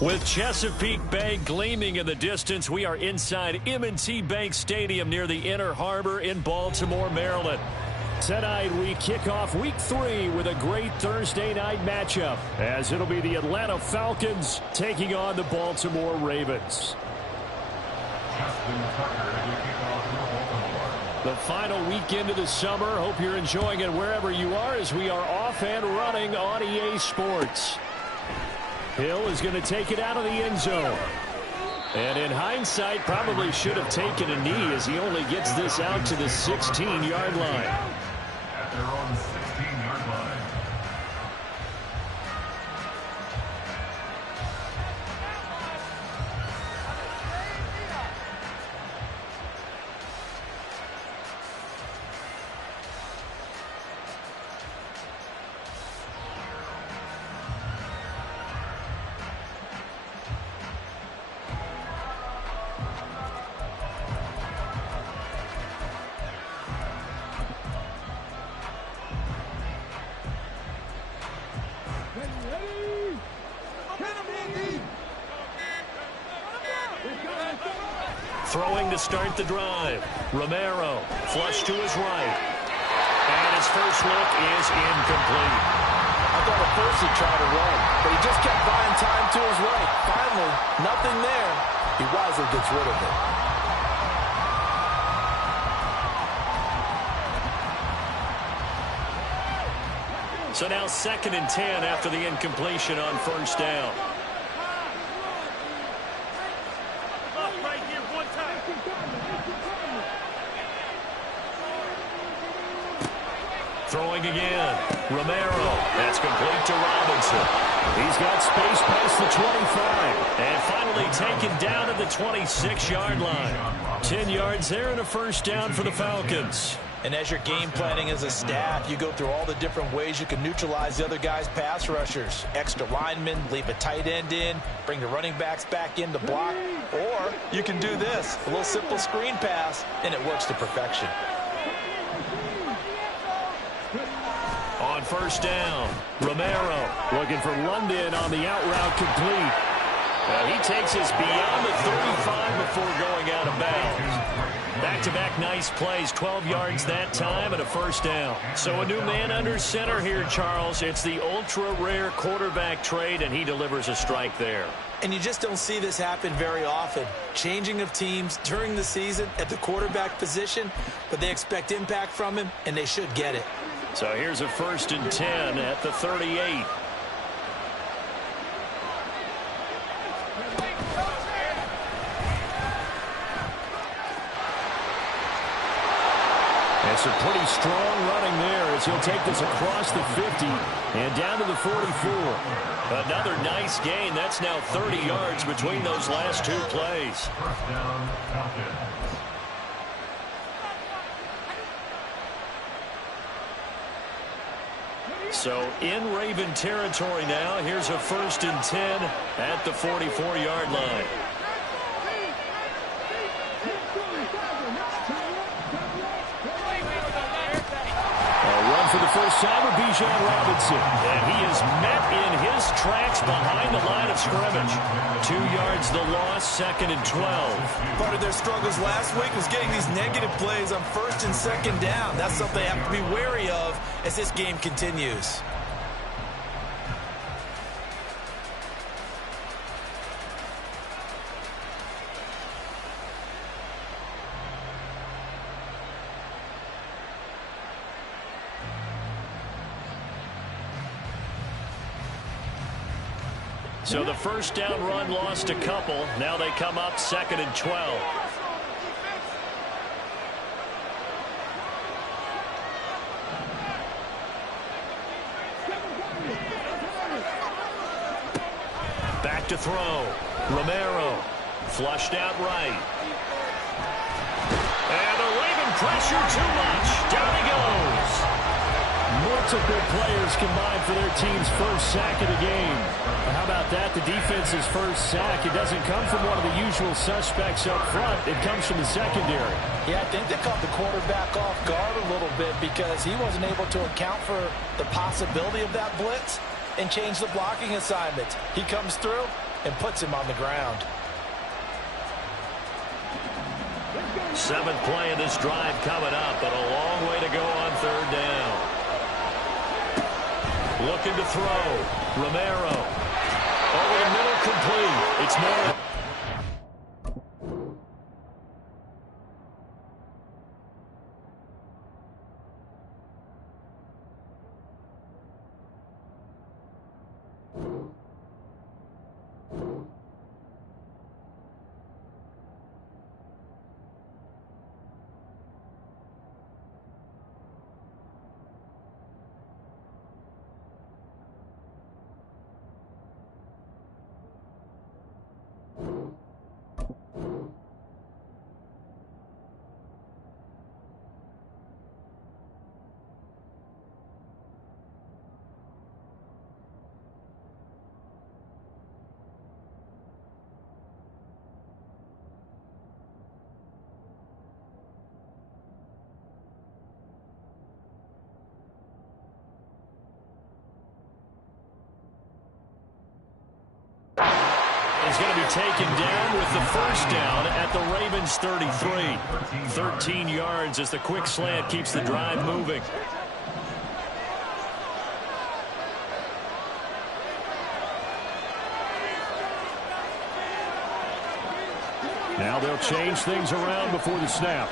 With Chesapeake Bay gleaming in the distance, we are inside M&T Bank Stadium near the Inner Harbor in Baltimore, Maryland. Tonight, we kick off Week 3 with a great Thursday night matchup, as it'll be the Atlanta Falcons taking on the Baltimore Ravens. The final weekend of the summer. Hope you're enjoying it wherever you are, as we are off and running on EA Sports. Hill is going to take it out of the end zone. And in hindsight, probably should have taken a knee, as he only gets this out to the 16-yard line. At their own 16-yard line. Throwing to start the drive. Romero, flush to his right. And his first look is incomplete. I thought at first he tried to run, but he just kept buying time to his right. Finally, nothing there. He wisely gets rid of it. So now 2nd and 10 after the incompletion on first down. Throwing again. Romero. That's complete to Robinson. He's got space past the 25. And finally taken down at the 26-yard line. 10 yards there and a first down for the Falcons. And as you're game planning as a staff, you go through all the different ways you can neutralize the other guy's pass rushers. Extra linemen, leave a tight end in, bring the running backs back in to block. Or you can do this, a little simple screen pass, and it works to perfection. On first down, Romero looking for London on the out route complete. He takes us beyond the 35 before going out of bounds. Back-to-back nice plays, 12 yards that time and a first down. So a new man under center here, Charles. It's the ultra-rare quarterback trade, and he delivers a strike there. And you just don't see this happen very often. Changing of teams during the season at the quarterback position, but they expect impact from him, and they should get it. So here's a 1st and 10 at the 38. And some pretty strong running there as he'll take this across the 50 and down to the 44. Another nice gain. That's now 30 yards between those last two plays. First down, Falcons. So in Raven territory now. Here's a 1st and 10 at the 44-yard line. For the first time with Bijan Robinson. And he is met in his tracks behind the line of scrimmage. 2 yards the loss, 2nd and 12. Part of their struggles last week was getting these negative plays on 1st and 2nd down. That's something they have to be wary of as this game continues. So the first down run lost a couple. Now they come up 2nd and 12. Back to throw. Romero flushed out right. And the Raven pressure too much. Down he goes. Multiple players combined for their team's first sack of the game. How about that? The defense's first sack. It doesn't come from one of the usual suspects up front. It comes from the secondary. Yeah, I think they caught the quarterback off guard a little bit because he wasn't able to account for the possibility of that blitz and change the blocking assignment. He comes through, and puts him on the ground. 7th play of this drive coming up, but a long way to go on 3rd down. Looking to throw. Romero. Over the middle, complete. It's more. Is going to be taken down with the 1st down at the Ravens 33. 13 yards as the quick slant keeps the drive moving. Now they'll change things around before the snap.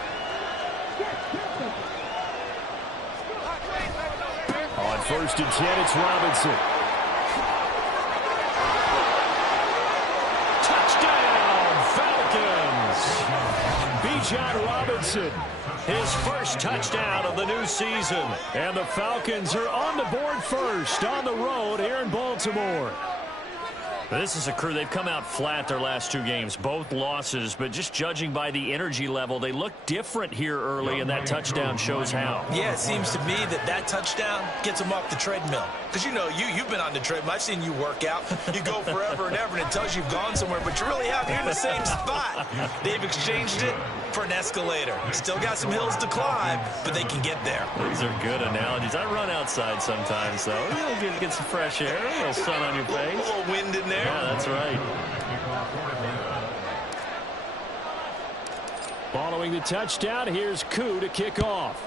On 1st and 10, it's Robinson. Bijan Robinson, his first touchdown of the new season. And the Falcons are on the board first on the road here in Baltimore. This is a crew. They've come out flat their last 2 games, both losses, but just judging by the energy level, they look different here early, and that touchdown shows how. Yeah, it seems to me that touchdown gets them off the treadmill. Because, you know, you've been on the treadmill. I've seen you work out. You go forever and ever, and it tells you've gone somewhere, but you really haven't. You're in the same spot. They've exchanged it for an escalator. Still got some hills to climb, but they can get there. These are good analogies. I run outside sometimes, though. You'll get some fresh air, a little sun on your face. A little wind in there. Yeah, that's right. Following the touchdown, here's Koo to kick off.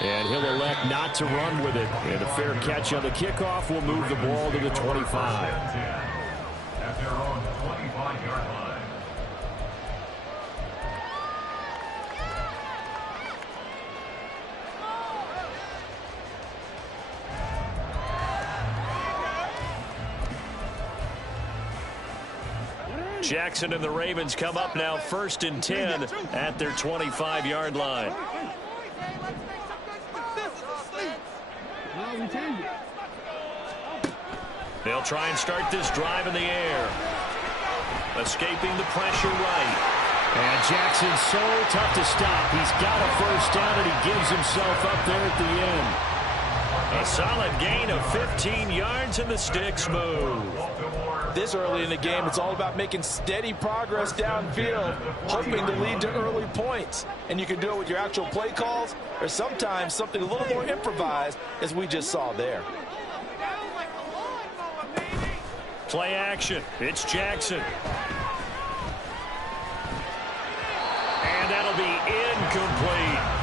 And he'll elect not to run with it. And a fair catch on the kickoff will move the ball to the 25. At their own 25-yard line. Jackson and the Ravens come up now 1st and 10 at their 25-yard line. They'll try and start this drive in the air. Escaping the pressure right. And Jackson's so tough to stop. He's got a 1st down, and he gives himself up there at the end. A solid gain of 15 yards, and the sticks move. This early in the game, it's all about making steady progress downfield, hoping to lead to early points. And you can do it with your actual play calls, or sometimes something a little more improvised, as we just saw there. Play action. It's Jackson. And that'll be incomplete.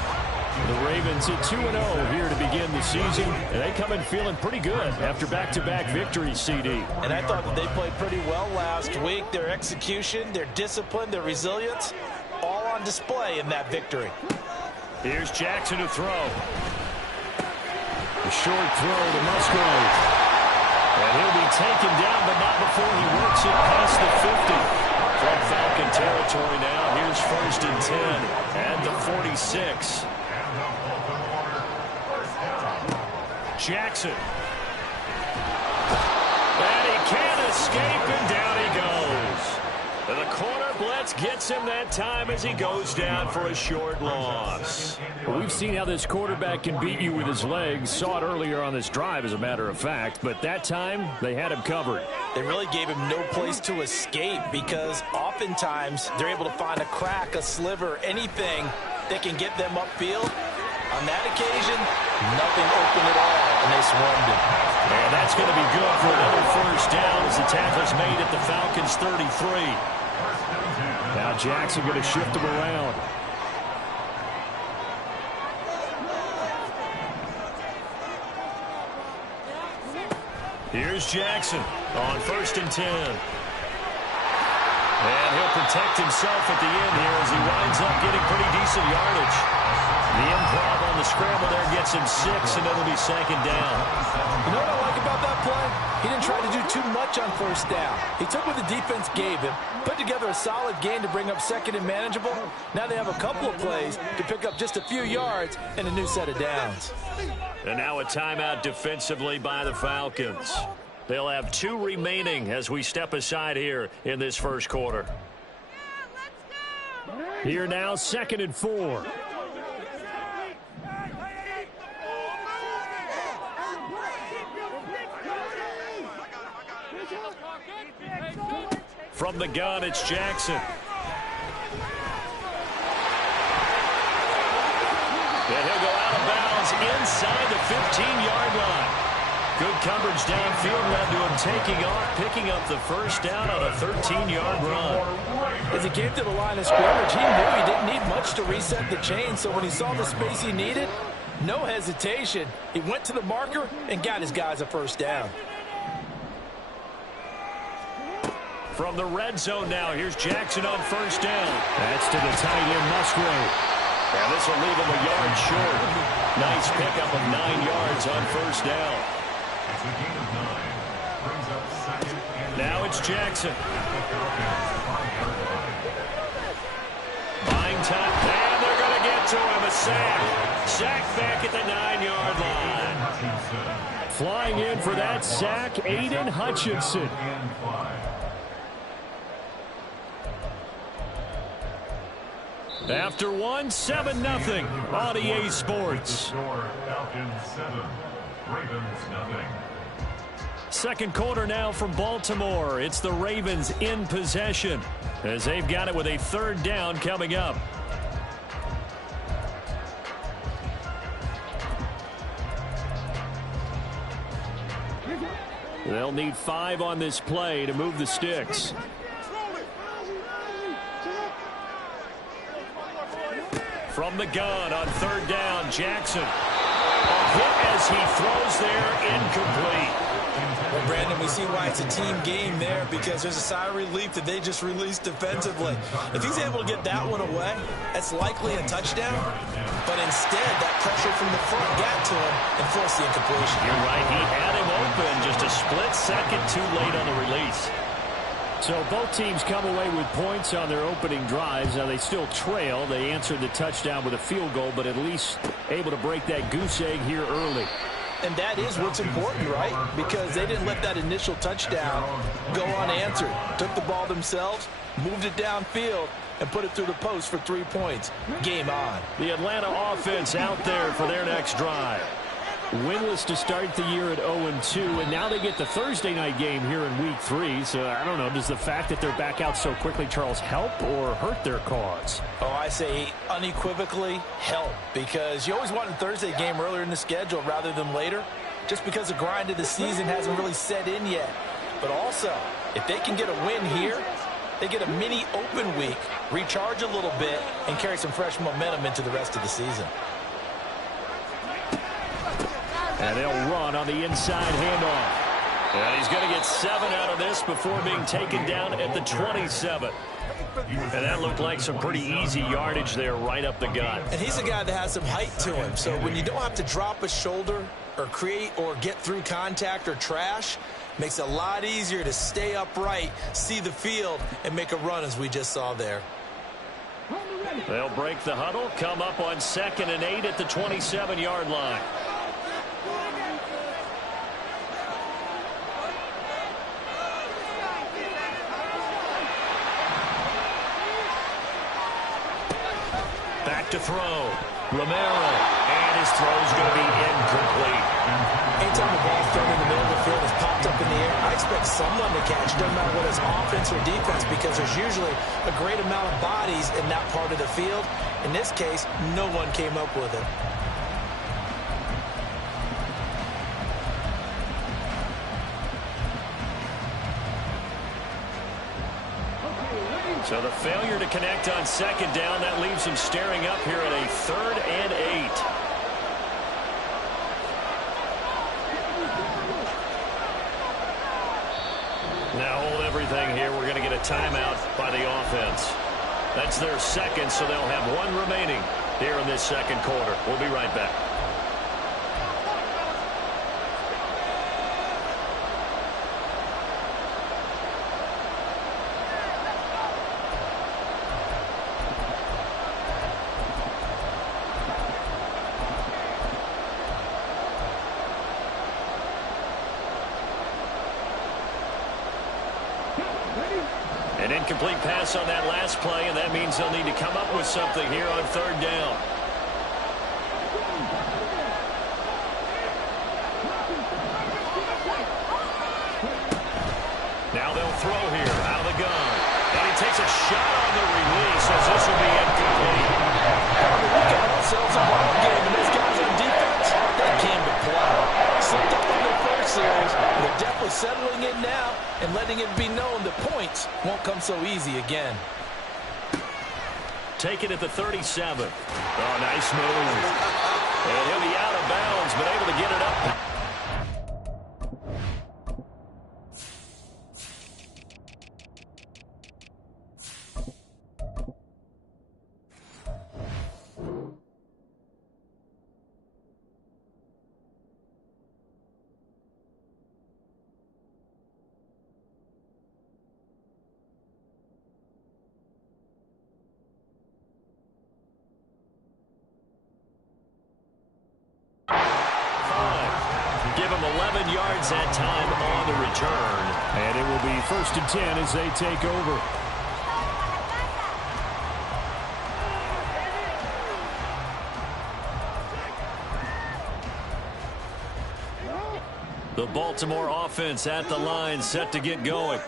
The Ravens at 2-0 here to begin the season, and they come in feeling pretty good after back-to-back victories, CD. And I thought that they played pretty well last week. Their execution, their discipline, their resilience, all on display in that victory. Here's Jackson to throw. A short throw to Musgrave. And he'll be taken down, but not before he works it past the 50. From Falcon territory now, here's 1st and 10 and the 46. Jackson. And he can't escape, and down he goes. The corner blitz gets him that time as he goes down for a short loss. Well, we've seen how this quarterback can beat you with his legs. Saw it earlier on this drive, as a matter of fact. But that time, they had him covered. They really gave him no place to escape because oftentimes they're able to find a crack, a sliver, anything that can get them upfield. On that occasion, nothing open at all. and they swarmed him. And that's going to be good for another first down as the tackle's made at the Falcons' 33. Now Jackson going to shift him around. Here's Jackson on 1st and 10. And he'll protect himself at the end here as he winds up getting pretty decent yardage. The improv on the scramble there gets him 6, and it'll be 2nd down. You know what I like about that play? He didn't try to do too much on 1st down. He took what the defense gave him, put together a solid gain to bring up 2nd and manageable. Now they have a couple of plays to pick up just a few yards and a new set of downs. And now a timeout defensively by the Falcons. They'll have 2 remaining as we step aside here in this first quarter. Here now, 2nd and 4. From the gun, it's Jackson. And he'll go out of bounds inside the 15-yard line. Good coverage downfield led to him taking off, picking up the first down on a 13-yard run. As he came to the line of scrimmage, he knew he didn't need much to reset the chain, so when he saw the space he needed, no hesitation. He went to the marker and got his guys a first down. From the red zone now, here's Jackson on 1st down. That's to the tight end, Musgrave. And this will leave him a yard short. Nice pickup of 9 yards on 1st down. It's a gain of 9. Brings up 2nd and Now it's Jackson. Buying time, and they're going to get to him. A sack. Sack back at the 9-yard line. Flying in for that sack, Aiden Hutchinson. After 1, 7-0 on EA Sports. Falcons 7, Ravens 0. Second quarter now from Baltimore. It's the Ravens in possession as they've got it with a 3rd down coming up. They'll need 5 on this play to move the sticks. From the gun on 3rd down, Jackson. A hit as he throws there, incomplete. Well, Brandon, we see why it's a team game there, because there's a sigh of relief that they just released defensively. If he's able to get that one away, that's likely a touchdown. But instead, that pressure from the front got to him and forced the incompletion. You're right. He had him open, just a split second too late on the release. So both teams come away with points on their opening drives. Now they still trail. They answered the touchdown with a field goal, but at least able to break that goose egg here early. And that is what's important, right? Because they didn't let that initial touchdown go unanswered. Took the ball themselves, moved it downfield, and put it through the post for 3 points. Game on. The Atlanta offense out there for their next drive. Winless to start the year at 0-2, and now they get the Thursday night game here in Week 3. So I don't know, does the fact that they're back out so quickly, Charles, help or hurt their cause? Oh, I say unequivocally help, because you always want a Thursday game earlier in the schedule rather than later, just because the grind of the season hasn't really set in yet. But also, if they can get a win here, they get a mini open week, recharge a little bit, and carry some fresh momentum into the rest of the season. And they'll run on the inside handoff. And he's going to get 7 out of this before being taken down at the 27. And that looked like some pretty easy yardage there right up the gut. And he's a guy that has some height to him. So when you don't have to drop a shoulder or create or get through contact or trash, makes it a lot easier to stay upright, see the field, and make a run as we just saw there. They'll break the huddle, come up on 2nd and 8 at the 27-yard line. Back to throw. Romero. And his throw's going to be incomplete. Anytime the ball's thrown in the middle of the field, it's popped up in the air, I expect someone to catch, doesn't matter what it's offense or defense, because there's usually a great amount of bodies in that part of the field. In this case, no one came up with it. So the failure to connect on second down, that leaves him staring up here at a 3rd and 8. Now hold everything here. We're going to get a timeout by the offense. That's their second, so they'll have one remaining here in this second quarter. We'll be right back. An incomplete pass on that last play, and that means they'll need to come up with something here on 3rd down. Now they'll throw here out of the gun. And he takes a shot on the release as this will be incomplete. We got ourselves a ball game, and those guys on defense, they came to play. Slipped up on their first series. They're definitely settling in now and letting it be known that points won't come so easy again. Take it at the 37. Oh, nice move. And he'll be out of bounds, but able to get it up. Give him 11 yards that time on the return. And it will be 1st and 10 as they take over. The Baltimore offense at the line, set to get going.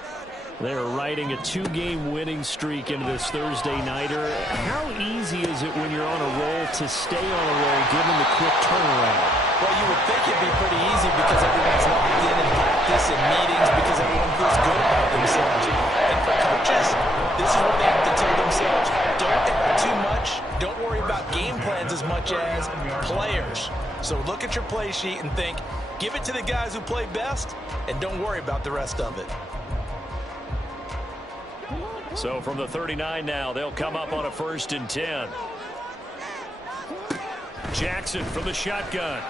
They're riding a 2-game winning streak into this Thursday nighter. How easy is it when you're on a roll to stay on a roll given the quick turnaround? Well, you would think it'd be pretty easy because everyone's locked in practice and meetings because everyone feels good about themselves. And for coaches, this is what they have to tell themselves. Don't err too much. Don't worry about game plans as much as players. So look at your play sheet and think, give it to the guys who play best, and don't worry about the rest of it. So from the 39 now, they'll come up on a 1st and 10. Jackson from the shotgun.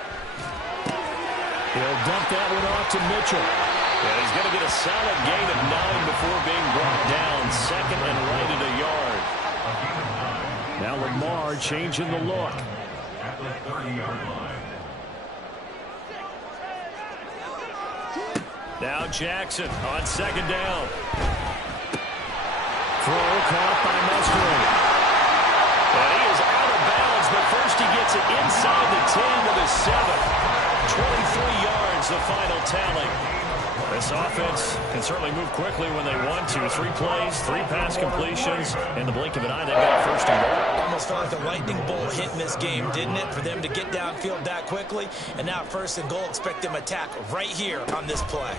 He'll dump that one off to Mitchell. And he's going to get a solid gain of 9 before being brought down. 2nd and right at a yard. Now Lamar changing the look. At the 30-yard line. Now Jackson on 2nd down. Throw caught by Musgrave. And he is out of bounds, but first he gets it inside the 10 to the 7. 23 yards, the final tally. This offense can certainly move quickly when they want to. 3 plays, 3 pass completions. In the blink of an eye, they've got a 1st and goal. Almost felt like the lightning bolt hit in this game, didn't it? For them to get downfield that quickly. And now 1st and goal, expect them to attack right here on this play.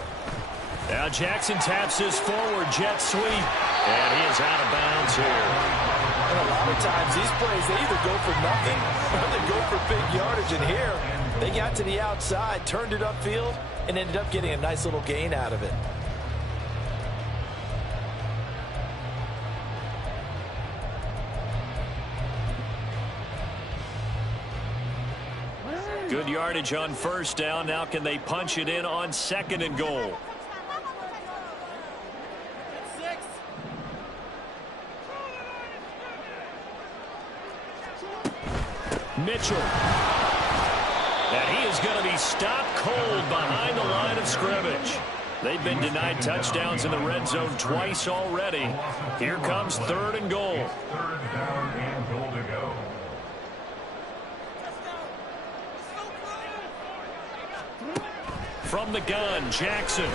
Now Jackson taps his forward jet sweep. And he is out of bounds here. And a lot of times these plays, they either go for nothing or they go for big yardage. And here, they got to the outside, turned it upfield, and ended up getting a nice little gain out of it. Good yardage on 1st down. Now can they punch it in on 2nd and goal? Mitchell. And he is going to be stopped cold behind the line of scrimmage. They've been denied touchdowns in the red zone twice already. Here comes 3rd and goal. 3rd down and goal to go. From the gun, Jackson.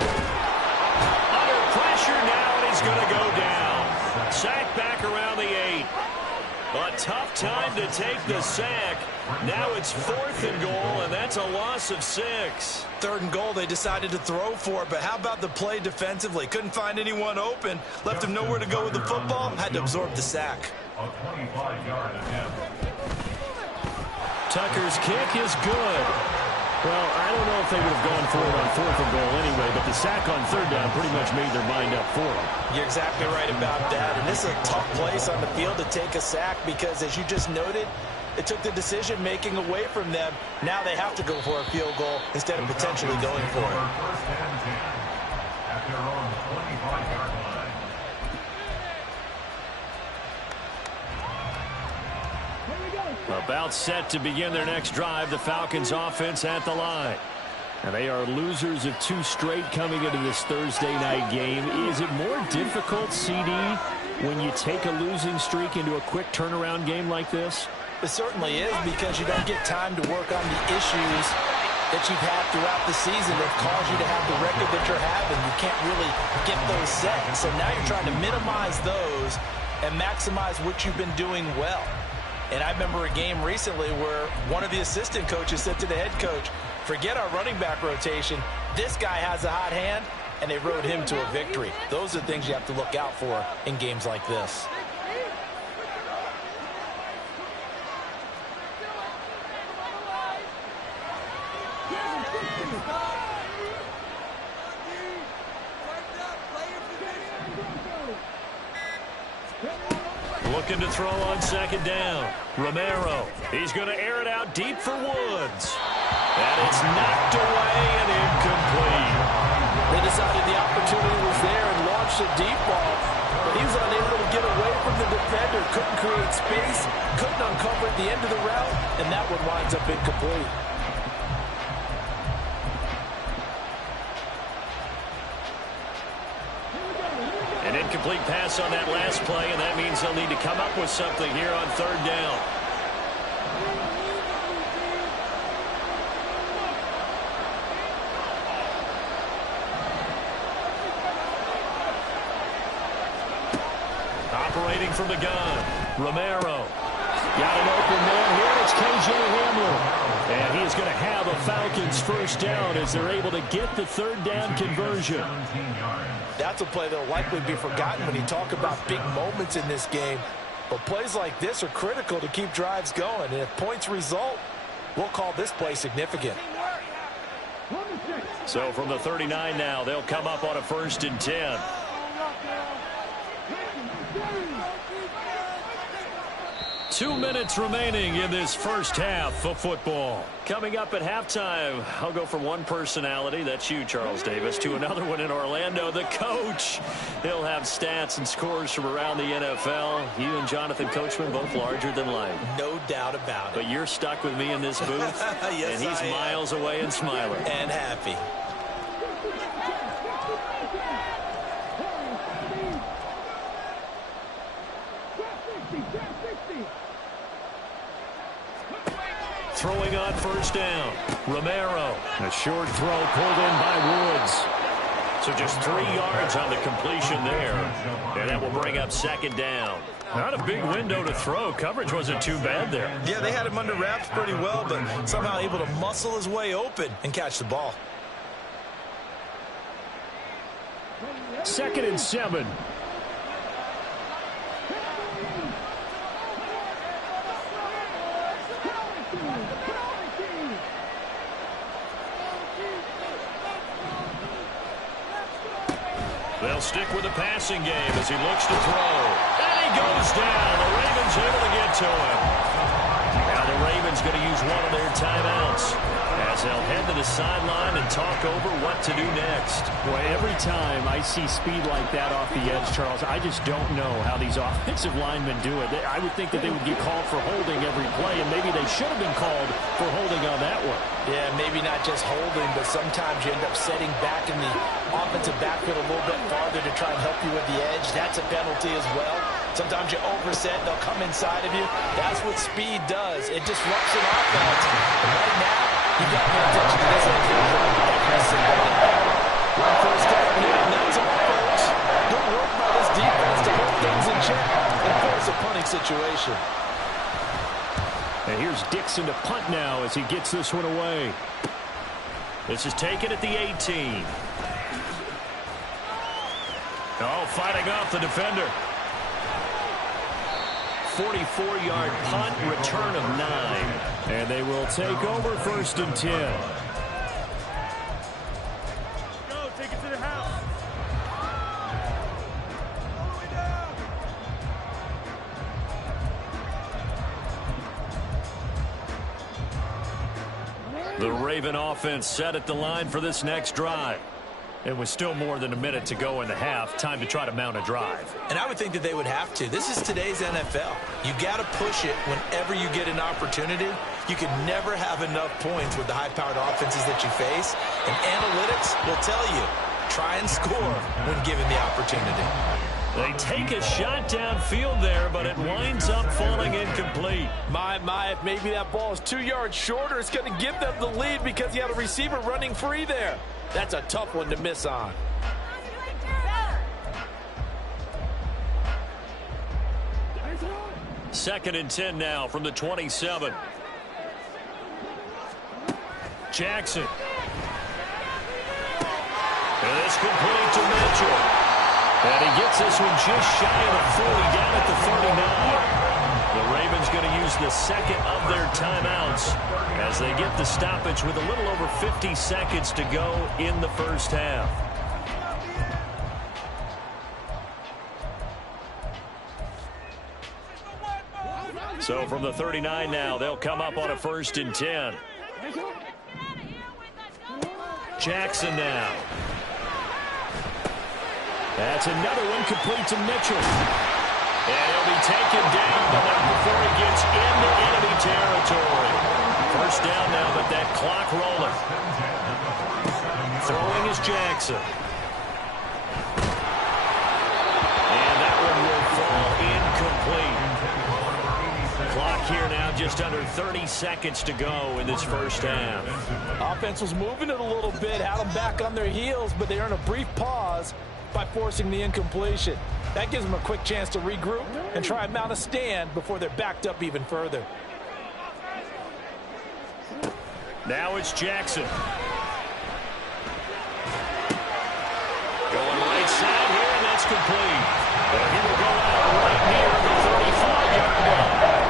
Under pressure now, and he's going to go down. Sack back around the 8. A tough time to take the sack, Now it's 4th and goal, and that's a loss of 6. 3rd and goal, they decided to throw for it, but how about the play defensively? Couldn't find anyone open, left him nowhere to go with the football, had to absorb the sack. A 25-yard attempt. Tucker's kick is good. Well, I don't know if they would have gone for it on 4th and goal anyway, but the sack on 3rd down pretty much made their mind up for them. You're exactly right about that, and this is a tough place on the field to take a sack because, as you just noted, it took the decision-making away from them. Now they have to go for a field goal instead of potentially going for it. First and 10 at their own 25-yard line. About set to begin their next drive, the Falcons offense at the line. And they are losers of 2 straight coming into this Thursday night game. Is it more difficult, CD, when you take a losing streak into a quick turnaround game like this? It certainly is, because you don't get time to work on the issues that you've had throughout the season that cause you to have the record that you're having. You can't really get those set. So now you're trying to minimize those and maximize what you've been doing well. And I remember a game recently where one of the assistant coaches said to the head coach, forget our running back rotation. This guy has a hot hand, and they rode him to a victory. Those are things you have to look out for in games like this. Looking to throw on 2nd down. Romero. He's going to air it out deep for Woods. And it's knocked away and incomplete. They decided the opportunity was there and launched a deep ball. But he was unable to get away from the defender. Couldn't create space. Couldn't uncover at the end of the route. And that one winds up incomplete. An incomplete pass on that last play, and that means they'll need to come up with something here on 3rd down. Operating from the gun, Romero. Got an open man here. It's KJ Hamler. And he is going to have a Falcons 1st down as they're able to get the 3rd down conversion. That's a play that will likely be forgotten when you talk about big moments in this game. But plays like this are critical to keep drives going. And if points result, we'll call this play significant. So from the 39 now, they'll come up on a 1st and 10. Two minutes remaining in this first half of football. Coming up at halftime, I'll go from one personality, that's you, Charles Davis, to another one in Orlando, the coach. He'll have stats and scores from around the NFL. You and Jonathan Coachman, both larger than life. No doubt about it. But you're stuck with me in this booth, yes, and he's miles away and smiling. And happy. Throwing on 1st down, Romero. A short throw pulled in by Woods. So just 3 yards on the completion there. And that will bring up 2nd down. Not a big window to throw. Coverage wasn't too bad there. Yeah, they had him under wraps pretty well, but somehow able to muscle his way open and catch the ball. 2nd and 7. They'll stick with the passing game as he looks to throw. And he goes down. The Ravens able to get to him. Now the Ravens going to use one of their timeouts as they'll head to the sideline and talk over what to do next. Boy, every time I see speed like that off the edge, Charles, I just don't know how these offensive linemen do it. I would think that they would get called for holding every play, and maybe they should have been called for holding on that one. Yeah, maybe not just holding, but sometimes you end up setting back in the offensive backfield a little bit farther to try and help you with the edge. That's a penalty as well. Sometimes you overset, they'll come inside of you. That's what speed does. It disrupts an offense. And right now, you've got to pay attention to this edge. One 1st down here, and that's all, folks. Good work by this defense to hold things in check and force a punting situation. And here's Dix Jackson to punt now as he gets this one away. This is taken at the 18. Oh, fighting off the defender. 44-yard punt, return of 9. And they will take over 1st and 10. Go, take it to the house. All the way down. The Raven offense set at the line for this next drive. And with still more than a minute to go in the half, time to try to mount a drive. And I would think that they would have to. This is today's NFL. You got to push it whenever you get an opportunity. You can never have enough points with the high-powered offenses that you face. And analytics will tell you, try and score when given the opportunity. They take a shot downfield there, but it winds up falling incomplete. My, if maybe that ball is 2 yards shorter, it's going to give them the lead because you had a receiver running free there. That's a tough one to miss on. Second and 10 now from the 27. Jackson. And it's complete to Mitchell. And he gets this one just shy of the 40, down at the 39. The Ravens going to use the second of their timeouts as they get the stoppage with a little over 50 seconds to go in the first half. So from the 39 now, they'll come up on a 1st and 10. Jackson now. That's another one complete to Mitchell. And he'll be taken down, but not before he gets into enemy territory. First down now, but that clock rolling. Throwing is Jackson. And that one will fall incomplete. Clock here now, just under 30 seconds to go in this first half. Offense was moving it a little bit, had them back on their heels, but they earned a brief pause by forcing the incompletion. That gives them a quick chance to regroup and try and mount a stand before they're backed up even further. Now it's Jackson. Going right side here, and that's complete. He will go out right near the 35-yard line.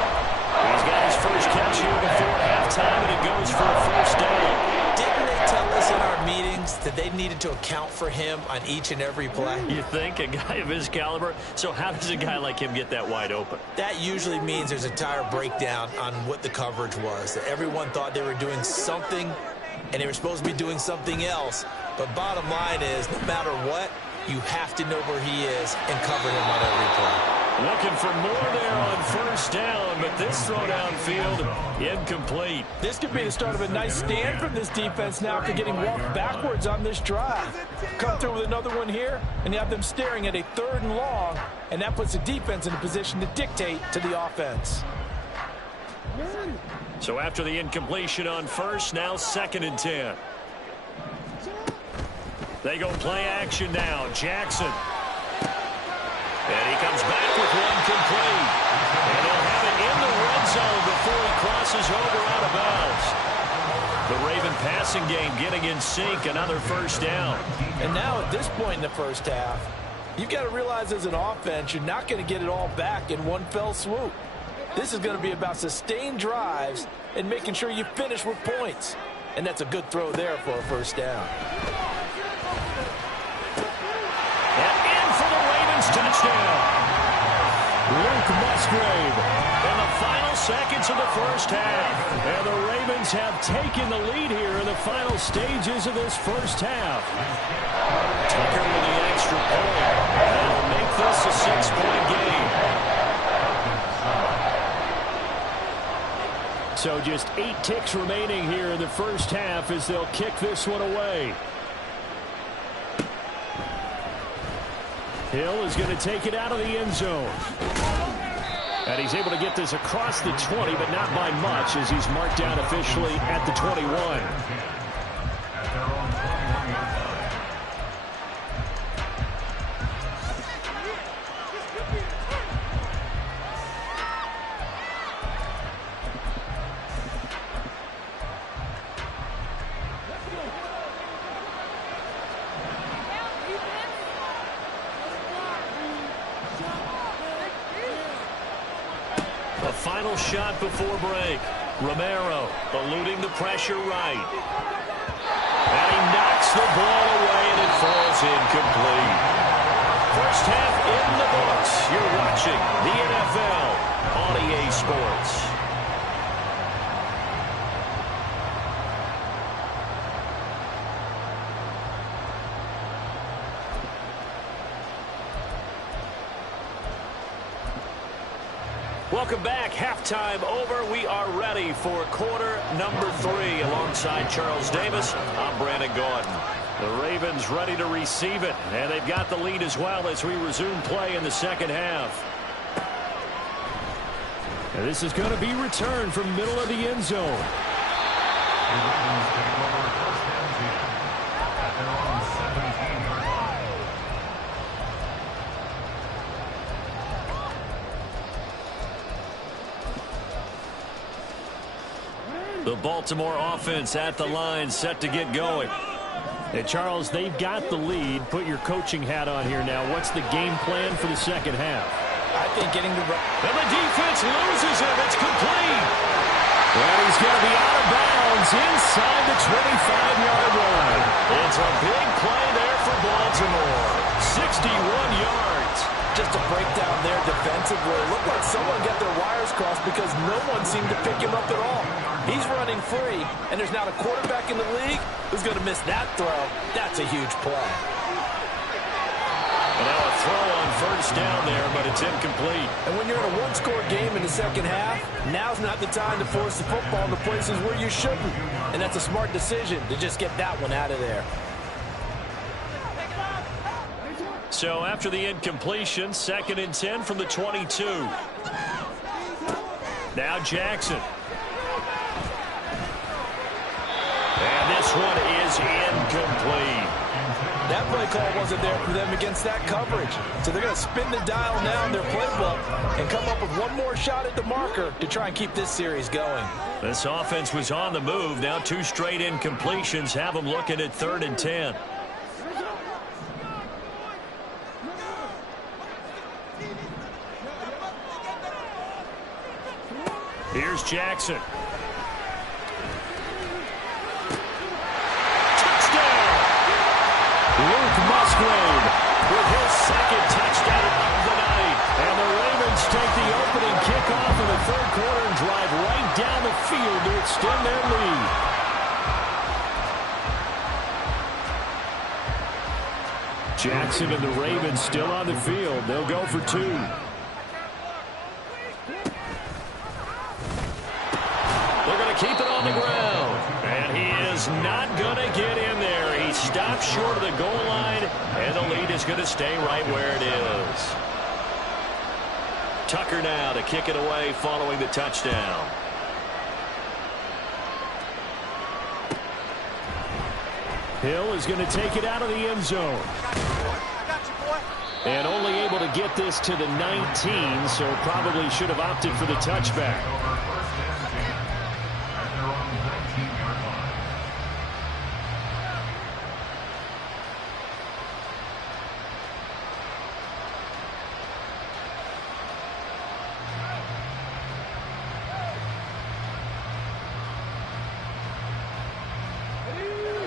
He's got his first catch here before halftime, and it goes for a first down. Didn't they tell us in our meetings that they needed to account for him on each and every play? You think? A guy of his caliber? So how does a guy like him get that wide open? That usually means there's a entire breakdown on what the coverage was. That everyone thought they were doing something, and they were supposed to be doing something else. But bottom line is, no matter what, you have to know where he is and cover him on every play. Looking for more there on first down, but this throw downfield incomplete. This could be the start of a nice stand from this defense now after getting walked backwards on this drive. Come through with another one here, and you have them staring at a 3rd and long, and that puts the defense in a position to dictate to the offense. So after the incompletion on first, now 2nd and 10. They go play action now. Jackson. And he comes back with one complete. And they'll have it in the red zone before he crosses over out of bounds. The Raven passing game getting in sync, another first down. And now at this point in the first half, you've got to realize as an offense, you're not going to get it all back in one fell swoop. This is going to be about sustained drives and making sure you finish with points. And that's a good throw there for a first down. Touchdown. Luke Musgrave in the final seconds of the first half. And the Ravens have taken the lead here in the final stages of this first half. Tucker with the extra point. That'll make this a 6-point game. So just 8 ticks remaining here in the first half as they'll kick this one away. Hill is going to take it out of the end zone. And he's able to get this across the 20, but not by much as he's marked down officially at the 21. final shot before break. Romero eluding the pressure right. And he knocks the ball away, and it falls incomplete. First half in the books. You're watching the NFL on EA Sports. Welcome back. Halftime over. We are ready for quarter number 3. Alongside Charles Davis, I'm Brandon Gordon. The Ravens ready to receive it, and they've got the lead as well as we resume play in the second half. And this is going to be returned from middle of the end zone. The Ravens take over first and 10 at their own 17-yard line. The Baltimore offense at the line, set to get going. And Charles, they've got the lead. Put your coaching hat on here now. What's the game plan for the second half? I think getting the... And the defense loses him. It's complete. And he's going to be out of bounds inside the 25-yard line. It's a big play there for Baltimore. 61 yards. Just a breakdown there defensively. It looked like someone got their wires crossed because no one seemed to pick him up at all. He's running free, and there's not a quarterback in the league who's going to miss that throw. That's a huge play. And now a throw on first down there, but it's incomplete. And when you're in a one-score game in the second half, now's not the time to force the football in the places where you shouldn't. And that's a smart decision to just get that one out of there. So after the incompletion, 2nd and 10 from the 22. Now Jackson. And this one is incomplete. That play call wasn't there for them against that coverage. So they're going to spin the dial now in their playbook and come up with one more shot at the marker to try and keep this series going. This offense was on the move. Now 2 straight incompletions have them looking at 3rd and 10. Here's Jackson. Touchdown! Luke Musgrave with his 2nd touchdown of the night. And the Ravens take the opening kickoff in the 3rd quarter and drive right down the field to extend their lead. Jackson and the Ravens still on the field. They'll go for 2. Keep it on the ground. And he is not going to get in there. He stopped short of the goal line, and the lead is going to stay right where it is. Tucker now to kick it away following the touchdown. Hill is going to take it out of the end zone. And only able to get this to the 19, so probably should have opted for the touchback.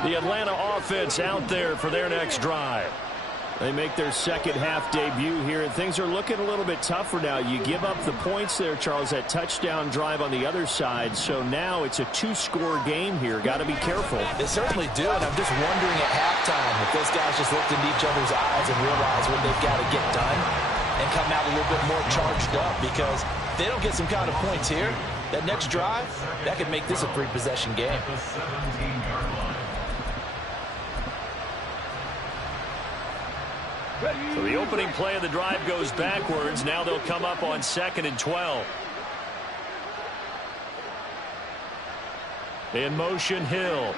The Atlanta offense out there for their next drive. They make their second half debut here, and things are looking a little bit tougher now. You give up the points there, Charles, that touchdown drive on the other side. So now it's a 2-score game here. Got to be careful. They certainly do, and I'm just wondering at halftime if those guys just looked into each other's eyes and realized what they've got to get done and come out a little bit more charged up, because if they don't get some kind of points here, that next drive, that could make this a 3-possession game. So the opening play of the drive goes backwards. Now they'll come up on 2nd and 12. In motion, Hill.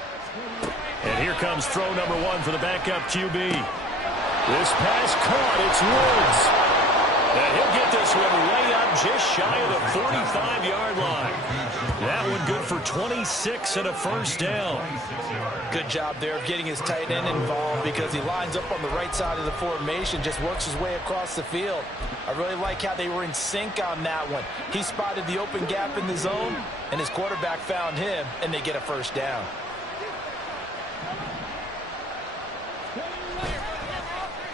And here comes throw number 1 for the backup QB. This pass caught. It's Woods. And he'll get this one way up just shy of the 45-yard line. That one good for 26 and a first down. Good job there of getting his tight end involved because he lines up on the right side of the formation, just works his way across the field. I really like how they were in sync on that one. He spotted the open gap in the zone, and his quarterback found him, and they get a first down.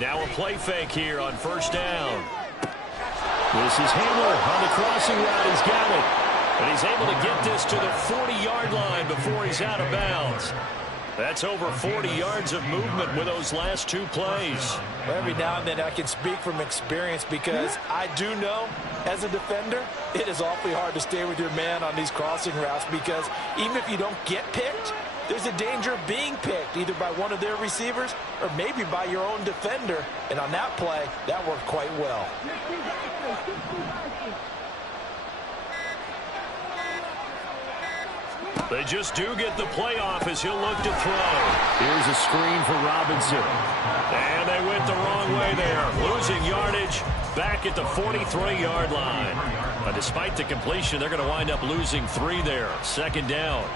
Now a play fake here on first down. This is Hamler on the crossing route. He's got it. And he's able to get this to the 40-yard line before he's out of bounds. That's over 40 yards of movement with those last two plays. Well, every now and then I can speak from experience because I do know, as a defender, it is awfully hard to stay with your man on these crossing routes because even if you don't get picked, there's a danger of being picked either by one of their receivers or maybe by your own defender. And on that play, that worked quite well. They just do get the play off as he'll look to throw. Here's a screen for Robinson. And they went the wrong way there. Losing yardage back at the 43-yard line. But despite the completion, they're going to wind up losing 3 there. Second down.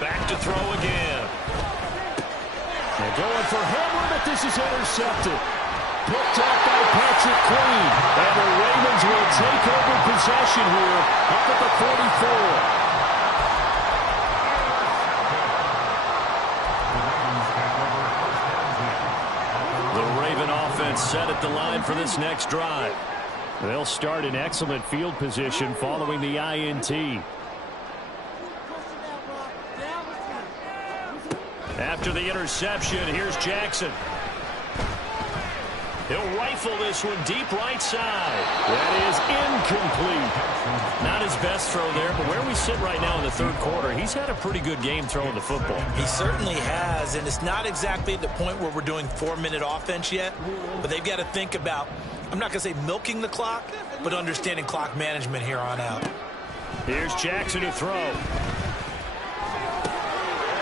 Back to throw again. They're going for Hamler, but this is intercepted. Picked up by Patrick Queen. And the Ravens will take over possession here up at the 44. The Raven offense set at the line for this next drive. They'll start in excellent field position following the INT. After the interception, here's Jackson. He'll rifle this one deep right side. That is incomplete. Not his best throw there, but where we sit right now in the third quarter, he's had a pretty good game throwing the football. He certainly has, and it's not exactly at the point where we're doing 4-minute offense yet, but they've got to think about, I'm not going to say milking the clock, but understanding clock management here on out. Here's Jackson to throw.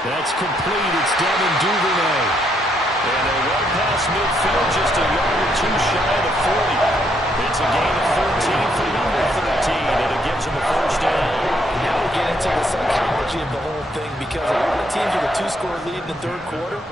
That's complete. It's Devin Duvernay. And they run past midfield just a yard or two shy of the 40. It's a gain of 13 for number 13, and it gives them a first down. Now we get into the psychology of the whole thing because a lot of teams with a 2-score lead in the third quarter,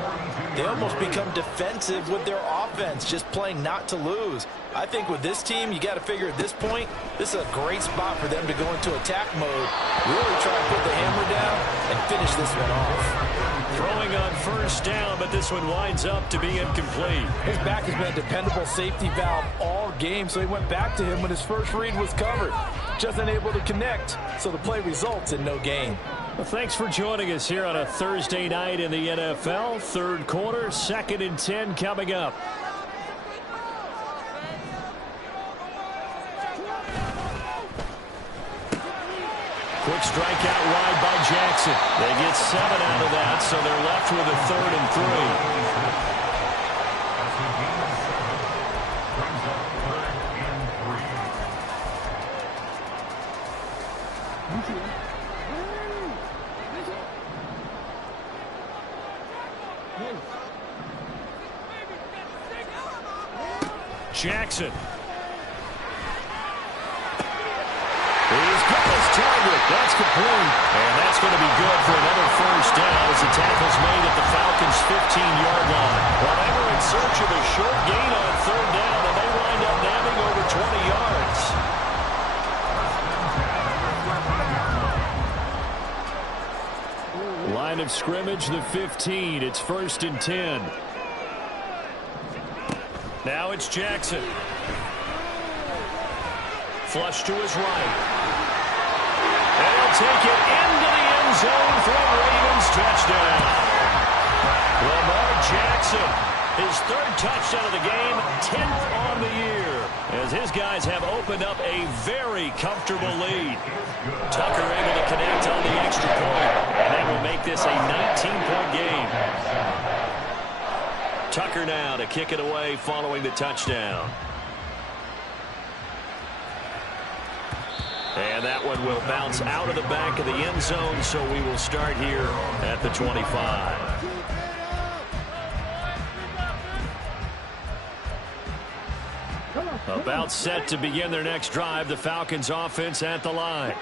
they almost become defensive with their offense, just playing not to lose. I think with this team, you got to figure at this point, this is a great spot for them to go into attack mode, really try to put the hammer down and finish this one off. Throwing on first down, but this one winds up to be incomplete. His back has been a dependable safety valve all game, so he went back to him when his first read was covered. Just unable to connect, so the play results in no gain. Well, thanks for joining us here on a Thursday night in the NFL. Third quarter, 2nd and 10 coming up. Quick strike out wide by Jackson. They get 7 out of that, so they're left with a 3rd and 3. Jackson. He's got his target. That's complete. And that's going to be good for another first down as the tackle's made at the Falcons' 15-yard line. Well, they were in search of a short gain on 3rd down, and they wind up nabbing over 20 yards. Line of scrimmage, the 15. It's 1st and 10. Now it's Jackson. Flush to his right. And he'll take it into the end zone for a Ravens touchdown. Lamar Jackson, his 3rd touchdown of the game, 10th on the year, as his guys have opened up a very comfortable lead. Tucker able to connect on the extra point, and that will make this a 19-point game. Tucker now to kick it away following the touchdown. And that one will bounce out of the back of the end zone, so we will start here at the 25. About set to begin their next drive, the Falcons offense at the line.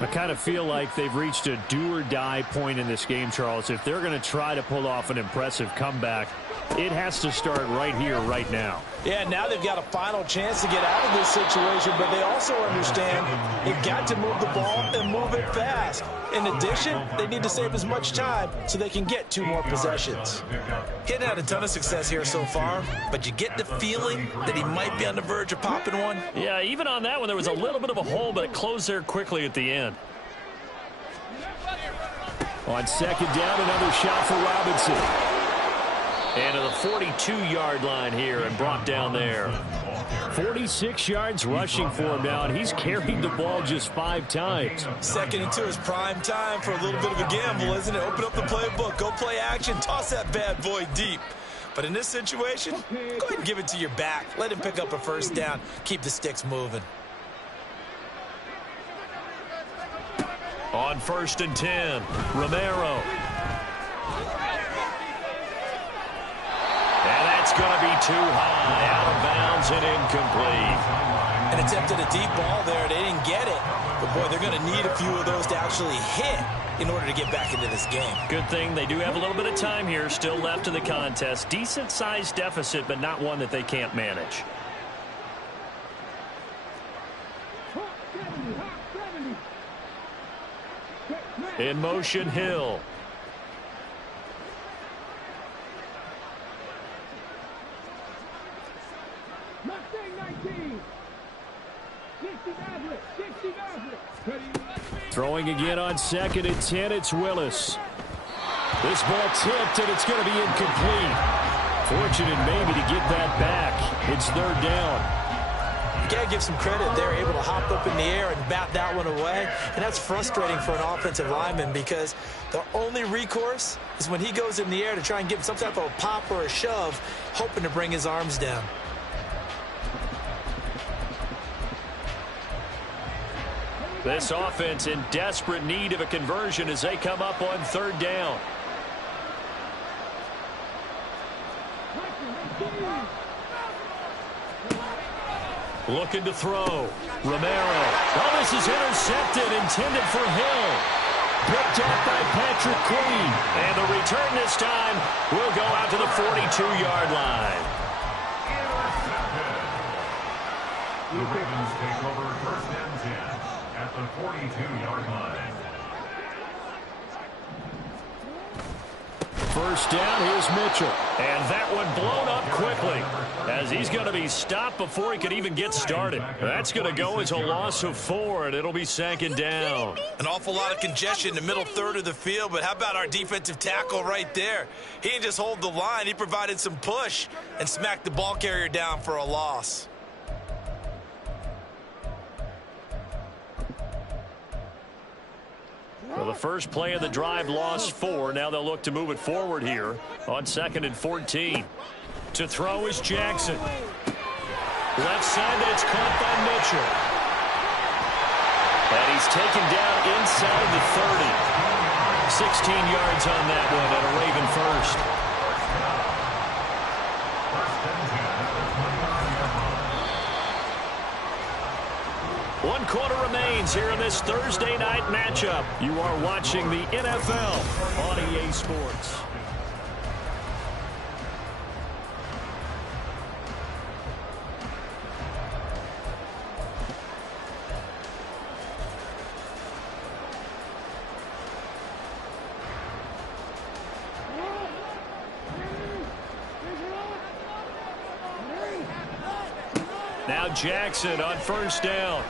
I kind of feel like they've reached a do-or-die point in this game, Charles. If they're going to try to pull off an impressive comeback, it has to start right here, right now. Yeah, now they've got a final chance to get out of this situation, but they also understand they've got to move the ball and move it fast. In addition, they need to save as much time so they can get 2 more possessions. He hadn't had a ton of success here so far, but you get the feeling that he might be on the verge of popping one. Yeah, even on that one, there was a little bit of a hole, but it closed there quickly at the end. On second down, another shot for Robinson. And to the 42-yard line here and brought down there. 46 yards rushing for him now, and he's carried the ball just 5 times. 2nd and 2 is prime time for a little bit of a gamble, isn't it? Open up the playbook, go play action, toss that bad boy deep. But in this situation, go ahead and give it to your back. Let him pick up a first down. Keep the sticks moving. On 1st and 10, Romero. And that's going to be too high, out of bounds and incomplete. An attempt at a deep ball there. They didn't get it. But, boy, they're going to need a few of those to actually hit in order to get back into this game. Good thing they do have a little bit of time here still left in the contest. Decent-sized deficit, but not one that they can't manage. In motion, Hill. Throwing again on 2nd and 10, it's Willis. This ball tipped, and it's going to be incomplete. Fortunate maybe to get that back. It's 3rd down. You got to give some credit. They're able to hop up in the air and bat that one away. And that's frustrating for an offensive lineman because the only recourse is when he goes in the air to try and give some type of a pop or a shove, hoping to bring his arms down. This offense in desperate need of a conversion as they come up on 3rd down. Looking to throw. Romero. Oh, this is intercepted, intended for Hill. Picked up by Patrick Queen. And the return this time will go out to the 42-yard line. The Ravens take over 1st and 10 at the 42-yard line. 1st down, here's Mitchell. And that one blown up quickly as he's going to be stopped before he could even get started. That's going to go as a loss of 4, and it'll be 2nd down. An awful lot of congestion in the middle third of the field, but how about our defensive tackle right there? He didn't just hold the line. He provided some push and smacked the ball carrier down for a loss. Well, the first play of the drive lost 4. Now they'll look to move it forward here on 2nd and 14. To throw is Jackson. Left side, but it's caught by Mitchell. And he's taken down inside the 30. 16 yards on that one and a Raven first. 1 quarter remains here in this Thursday night matchup. You are watching the NFL on EA Sports. Now Jackson on 1st down.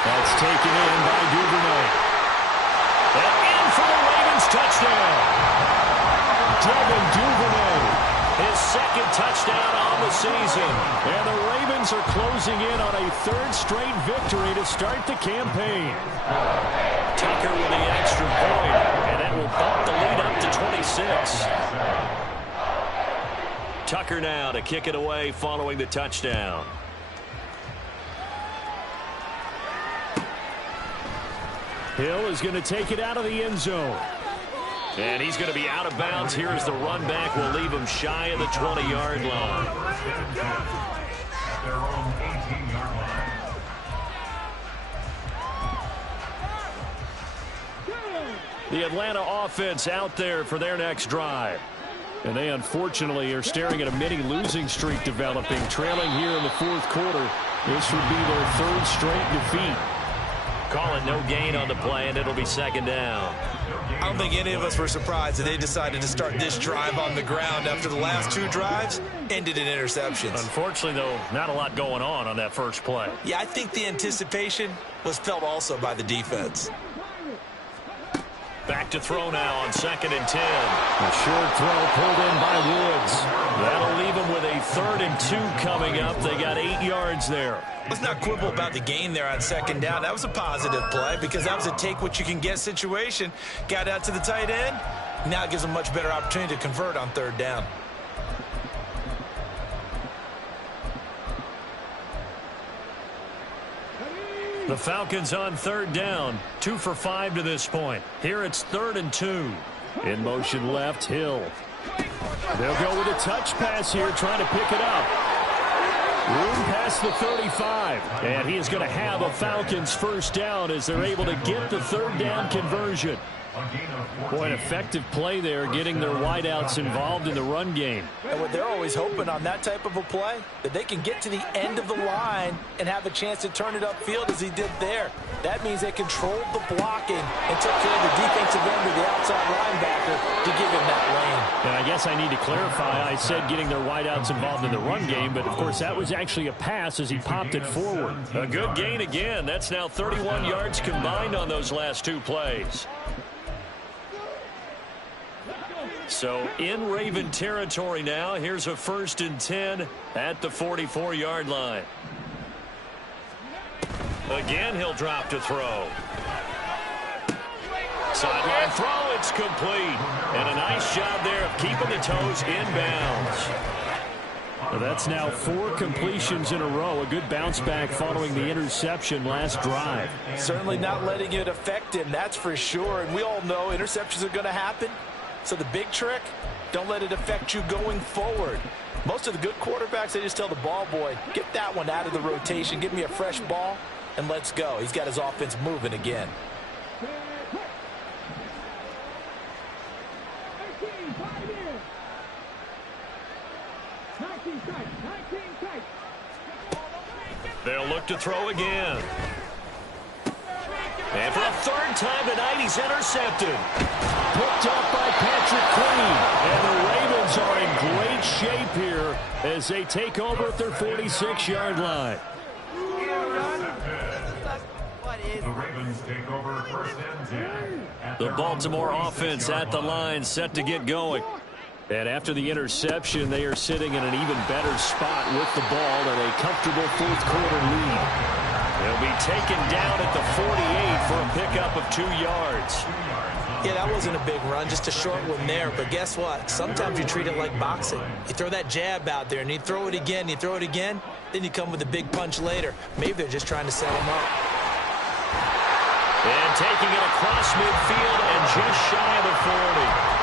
That's taken in by Duvernay. And in for the Ravens touchdown. Devin Duvernay. His 2nd touchdown on the season. And the Ravens are closing in on a 3rd straight victory to start the campaign. Tucker with the extra point. And that will bump the lead up to 20. 6. Tucker now to kick it away following the touchdown. Hill is going to take it out of the end zone. And he's going to be out of bounds. Here's the run back. Will leave him shy of the 20-yard line. Their own 18-yard line. The Atlanta offense out there for their next drive. And they unfortunately are staring at a mini losing streak developing, trailing here in the fourth quarter. This would be their third straight defeat. Calling no gain on the play, and it'll be second down. I don't think any of us were surprised that they decided to start this drive on the ground after the last 2 drives ended in interceptions. Unfortunately, though, not a lot going on that first play. Yeah, I think the anticipation was felt also by the defense. Back to throw now on 2nd and 10. A short throw pulled in by Woods. That'll leave them with a 3rd and 2 coming up. They got 8 yards there. Let's not quibble about the gain there on 2nd down. That was a positive play because that was a take-what-you-can-get situation. Got out to the tight end. Now it gives them a much better opportunity to convert on 3rd down. The Falcons on 3rd down. 2 for 5 to this point. Here it's 3rd and 2. In motion left, Hill. They'll go with a touch pass here, trying to pick it up. Room past the 35. And he is going to have a Falcons first down as they're able to get the 3rd down conversion. Boy, an effective play there, getting their wideouts involved in the run game. And what they're always hoping on that type of a play, that they can get to the end of the line and have a chance to turn it upfield as he did there. That means they controlled the blocking and took care of the defensive end or the outside linebacker to give him that lane. And I guess I need to clarify, I said getting their wideouts involved in the run game, but of course that was actually a pass as he popped it forward. A good gain again. That's now 31 yards combined on those last 2 plays. So in Raven territory now. Here's a 1st and 10 at the 44-yard line. Again, he'll drop to throw. Sideline throw, it's complete. And a nice job there of keeping the toes inbounds. Well, that's now 4 completions in a row. A good bounce back following the interception last drive. Certainly not letting it affect him, that's for sure. And we all know interceptions are going to happen. So the big trick, don't let it affect you going forward. Most of the good quarterbacks, they just tell the ball boy, get that one out of the rotation, give me a fresh ball, and let's go. He's got his offense moving again. They'll look to throw again. And for a 3rd time tonight, he's intercepted. Picked up by Patrick Queen. And the Ravens are in great shape here as they take over at their 46-yard line. The Ravens take over 1st and 10. The Baltimore offense at the line, set to get going. And after the interception, they are sitting in an even better spot with the ball and a comfortable 4th quarter lead. They'll be taken down at the 48 for a pickup of 2 yards. Yeah, that wasn't a big run, just a short one there. But guess what? Sometimes you treat it like boxing. You throw that jab out there, and you throw it again, then you come with a big punch later. Maybe they're just trying to set him up. And taking it across midfield and just shy of the 40.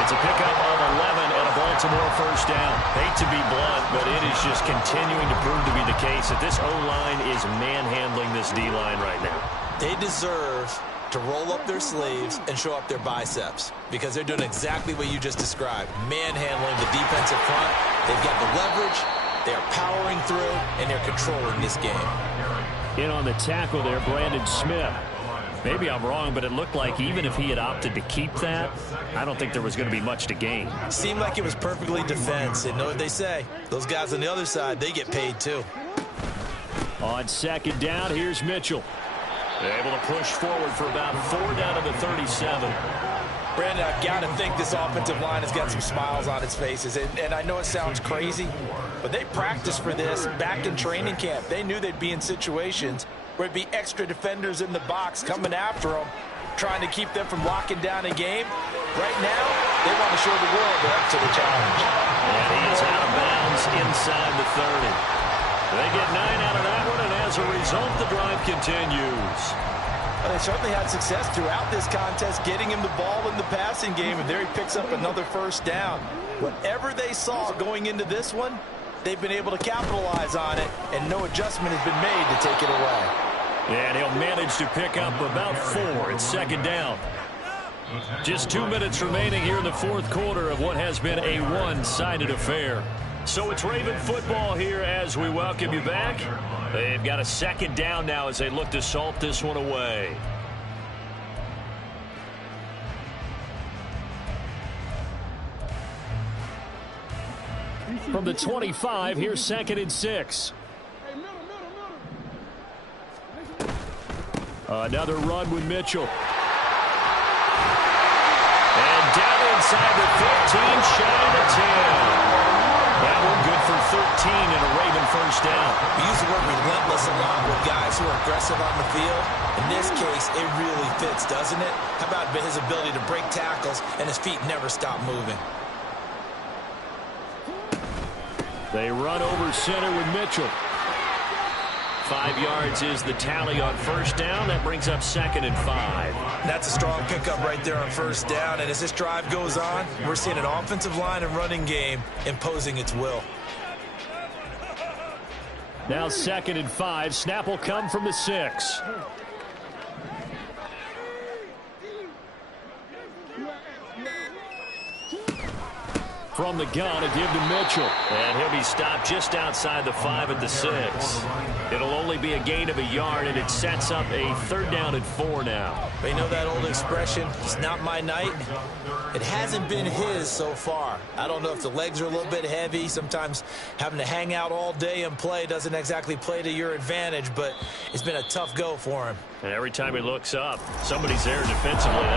It's a pickup of 11 and a Baltimore first down. Hate to be blunt, but it is just continuing to prove to be the case that this O-line is manhandling this D-line right now. They deserve to roll up their sleeves and show up their biceps because they're doing exactly what you just described, manhandling the defensive front. They've got the leverage, they're powering through, and they're controlling this game. In on the tackle there, Brandon Smith. Maybe I'm wrong, but it looked like even if he had opted to keep that, I don't think there was going to be much to gain. Seemed like it was perfectly defense. And know what they say? Those guys on the other side, they get paid too. On 2nd down, here's Mitchell. They're able to push forward for about 4 down to the 37. Brandon, I've got to think this offensive line has got some smiles on its faces. And I know it sounds crazy, but they practiced for this back in training camp. They knew they'd be in situations where it'd be extra defenders in the box coming after them, trying to keep them from locking down a game. Right now, they want to show the world they're up to the challenge. And he is out of bounds inside the 30. They get 9 out of that one, and as a result, the drive continues. Well, they certainly had success throughout this contest, getting him the ball in the passing game, and there he picks up another first down. Whatever they saw going into this one, they've been able to capitalize on it, and no adjustment has been made to take it away. And he'll manage to pick up about 4. It's second down. Just 2 minutes remaining here in the fourth quarter of what has been a one-sided affair. So it's Raven football here as we welcome you back. They've got a second down now as they look to salt this one away. From the 25, here's 2nd and 6. Another run with Mitchell. And down inside the 15, shy of the 10. That one good for 13 and a Raven first down. We use the word relentless a lot with guys who are aggressive on the field. In this case, it really fits, doesn't it? How about his ability to break tackles and his feet never stop moving? They run over center with Mitchell. 5 yards is the tally on first down. That brings up 2nd and 5. That's a strong pickup right there on first down. And as this drive goes on, we're seeing an offensive line and running game imposing its will. Now 2nd and 5. Snap will come from the 6. From the gun, a give to Mitchell. And he'll be stopped just outside the 5 at the 6. It'll only be a gain of a yard, and it sets up a 3rd down and 4 now. But you know that old expression, it's not my night? It hasn't been his so far. I don't know if the legs are a little bit heavy. Sometimes having to hang out all day and play doesn't exactly play to your advantage, but it's been a tough go for him. And every time he looks up, somebody's there defensively.